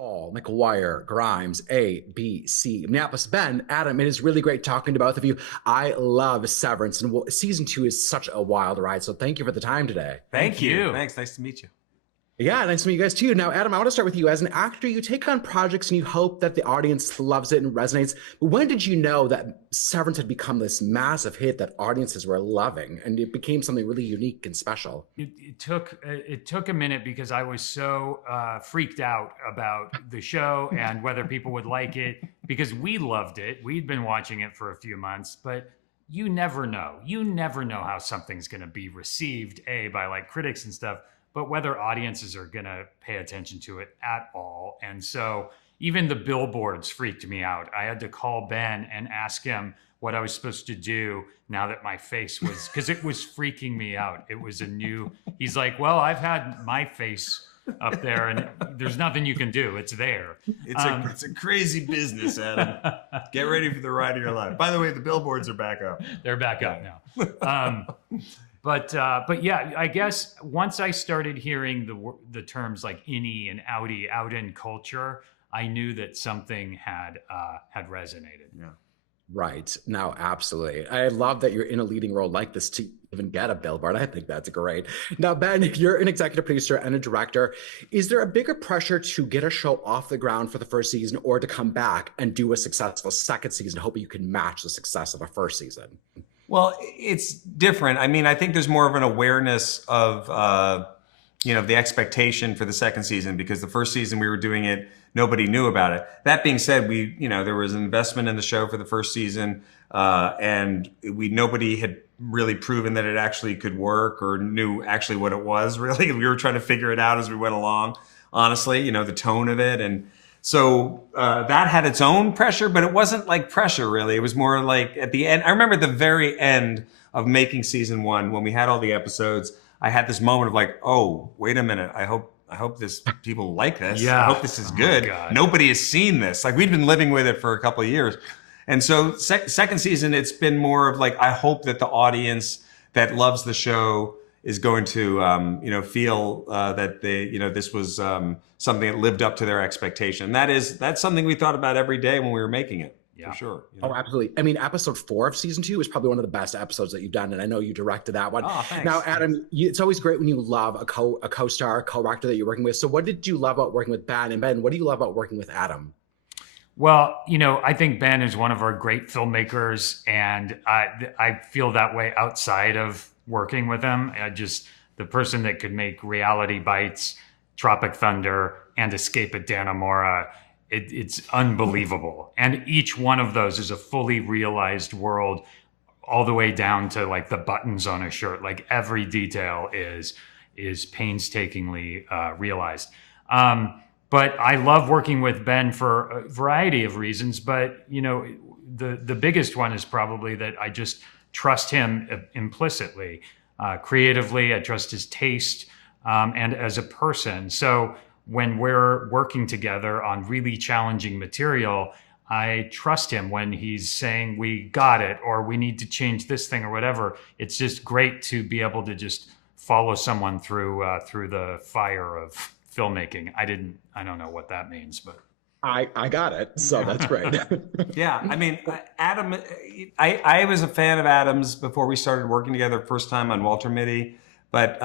Paul, McGuire, Grimes, A, B, C, Minneapolis, Ben, Adam. It is really great talking to both of you. I love Severance, and season 2 is such a wild ride. So thank you for the time today. Thank you. Thanks. Nice to meet you. Yeah, nice to meet you guys too. Now, Adam, I want to start with you. As an actor, you take on projects and you hope that the audience loves it and resonates. But when did you know that Severance had become this massive hit that audiences were loving, and it became something really unique and special? It took a minute because I was so freaked out about the show and whether people would like it, because we loved it. We'd been watching it for a few months, but you never know. You never know how something's going to be received, by like critics and stuff, but whether audiences are going to pay attention to it at all. And so even the billboards freaked me out. I had to call Ben and ask him what I was supposed to do now that my face was, because it was freaking me out. It was he's like, well, I've had my face up there and there's nothing you can do. It's there. It's a crazy business, Adam. Get ready for the ride of your life. By the way, the billboards are back up. They're back up now. But yeah, I guess once I started hearing the terms like innie and outie out in culture, I knew that something had resonated. Yeah. Right. No, absolutely. I love that you're in a leading role like this to even get a billboard. I think that's great. Now, Ben, you're an executive producer and a director. Is there a bigger pressure to get a show off the ground for the first season, or to come back and do a successful second season, hoping you can match the success of a first season? Well, it's different. I mean, I think there's more of an awareness of, the expectation for the second season, because the first season we were doing it, nobody knew about it. That being said, there was an investment in the show for the first season, and nobody had really proven that it actually could work or knew actually what it was. Really, we were trying to figure it out as we went along. Honestly, the tone of it, and so that had its own pressure, but it wasn't like pressure really. It was more like at the end. I remember the very end of making season 1, when we had all the episodes, I had this moment of like, oh, wait a minute. I hope people like this. Yeah. I hope this is good. Nobody has seen this. Like, we'd been living with it for a couple of years. And so second season, it's been more of like, I hope that the audience that loves the show is going to, feel that this was something that lived up to their expectation. That's something we thought about every day when we were making it. Yeah. For sure. Oh, absolutely. I mean, episode 4 of season 2 is probably one of the best episodes that you've done, and I know you directed that one. Oh, thanks. Now, Adam, it's always great when you love a co-star, co-actor that you're working with. So what did you love about working with Ben? And Ben, what do you love about working with Adam? Well, I think Ben is one of our great filmmakers, and I feel that way outside of working with him. The person that could make Reality Bites, Tropic Thunder, and Escape at Dannemora, it's unbelievable. And each one of those is a fully realized world, all the way down to like the buttons on a shirt. Like every detail is painstakingly realized. But I love working with Ben for a variety of reasons. But the biggest one is probably that I just trust him implicitly. Creatively, I trust his taste, and as a person. So when we're working together on really challenging material, I trust him when he's saying we got it, or we need to change this thing, or whatever. It's just great to be able to just follow someone through the fire of filmmaking. I don't know what that means, but I got it. So that's great. Yeah. I mean, Adam, I was a fan of Adam's before we started working together first time on Walter Mitty. But,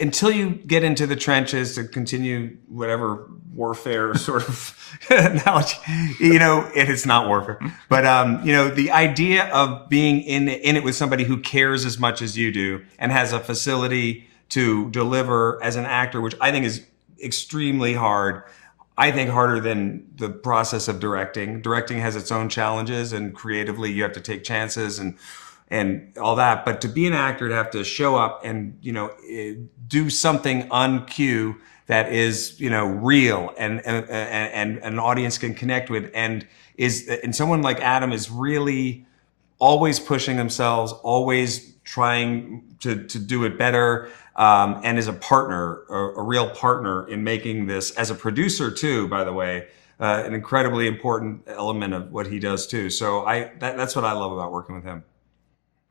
until you get into the trenches to continue whatever warfare sort of analogy, it is not warfare. But, the idea of being in it with somebody who cares as much as you do and has a facility to deliver as an actor, which I think is extremely hard. I think harder than the process of directing. Directing has its own challenges, and creatively you have to take chances and all that. But to be an actor, to have to show up and do something on cue that is real and an audience can connect with, and someone like Adam is really always pushing themselves, always trying to do it better. And as a partner, a real partner in making this, as a producer too, by the way, an incredibly important element of what he does too. So that's what I love about working with him.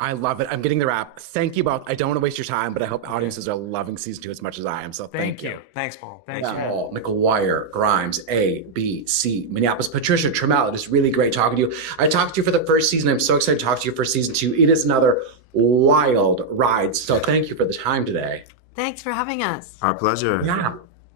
I love it. I'm getting the wrap. Thank you both. I don't want to waste your time, but I hope audiences are loving season 2 as much as I am. So thank you. Thanks, Paul. Thanks, Yeah, man. Paul, McGuire, Grimes, A, B, C, Minneapolis, Patricia, Tramell. It is really great talking to you. I talked to you for the first season. I'm so excited to talk to you for season 2. It is another wild ride. So thank you for the time today. Thanks for having us. Our pleasure. Yeah.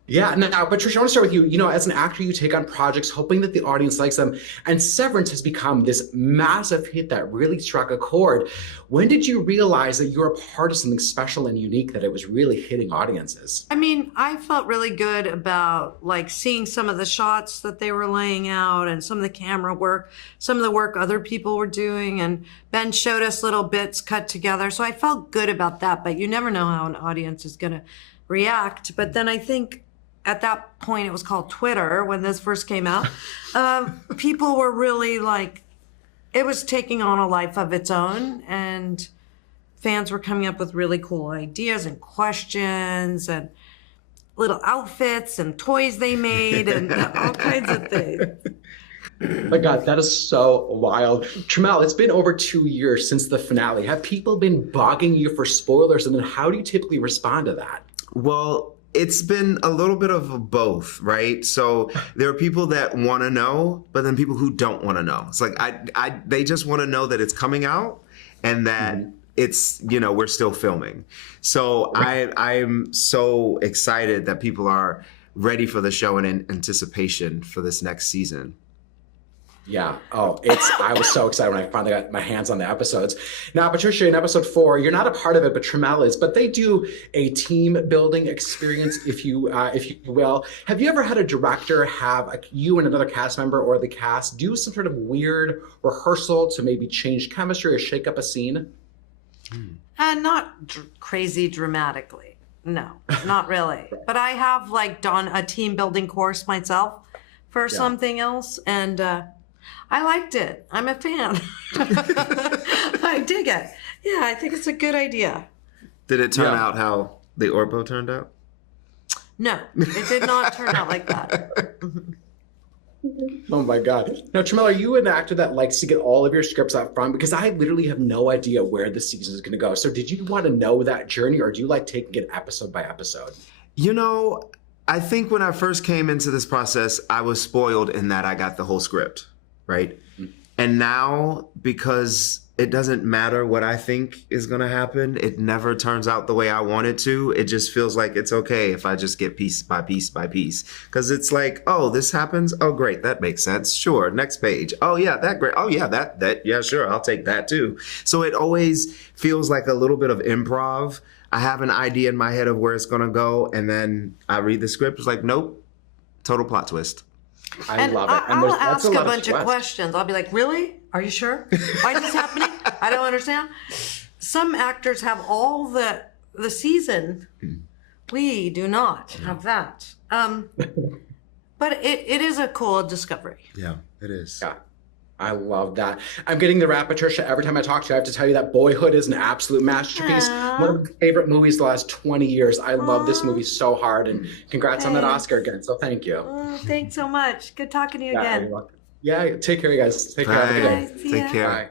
Yeah. Now, Patricia, I want to start with you. You know, as an actor, you take on projects hoping that the audience likes them. And Severance has become this massive hit that really struck a chord. When did you realize that you were a part of something special and unique, that it was really hitting audiences? I mean, I felt really good about like seeing some of the shots that they were laying out and some of the camera work, some of the work other people were doing. And Ben showed us little bits cut together. So I felt good about that, but you never know how an audience is going to react. But then I think at that point, it was called Twitter when this first came out. People were really like, it was taking on a life of its own, and fans were coming up with really cool ideas and questions and little outfits and toys they made and all kinds of things. My God, that is so wild. Tramell, it's been over 2 years since the finale. Have people been bugging you for spoilers? And then how do you typically respond to that? Well, it's been a little bit of both, right? So there are people that want to know, but then people who don't want to know. It's like they just want to know that it's coming out and that it's, you know, we're still filming. So I'm so excited that people are ready for the show and in anticipation for this next season. Yeah. Oh, I was so excited when I finally got my hands on the episodes. Now, Patricia, in episode 4, you're not a part of it, but Tramell is, but they do a team building experience, if you will. Have you ever had a director have you and another cast member or the cast do some sort of weird rehearsal to maybe change chemistry or shake up a scene? Not crazy dramatically. No, not really. But I have like done a team building course myself for something else. And, I liked it. I'm a fan. I dig it. Yeah, I think it's a good idea. Did it turn out how the Orpo turned out? No, it did not turn out like that. Oh my God. Now, Tramell, are you an actor that likes to get all of your scripts up front? Because I literally have no idea where the season is going to go. So did you want to know that journey, or do you like taking it episode by episode? You know, I think when I first came into this process, I was spoiled in that I got the whole script, right? And now, because it doesn't matter what I think is going to happen, it never turns out the way I want it to. It just feels like it's okay if I just get piece by piece by piece. Because it's like, oh, this happens? Oh, great. That makes sense. Sure. Next page. Oh, yeah, that great. Oh, yeah, that. Yeah, sure. I'll take that too. So it always feels like a little bit of improv. I have an idea in my head of where it's going to go. And then I read the script. It's like, nope, total plot twist. I love it. And I'll that's ask a lot bunch of questions. I'll be like, really? Are you sure? Why is this happening? I don't understand. Some actors have all the season. We do not have that. But it is a cool discovery. Yeah, it is. Yeah. I love that. I'm getting the rap, Patricia. Every time I talk to you, I have to tell you that Boyhood is an absolute masterpiece. One of my favorite movies the last 20 years. I love this movie so hard, and congrats on that Oscar again. So thank you. Thanks so much. Good talking to you again. Yeah, take care, you guys. Take care. Have a good day. Bye. See Take ya. care. Bye.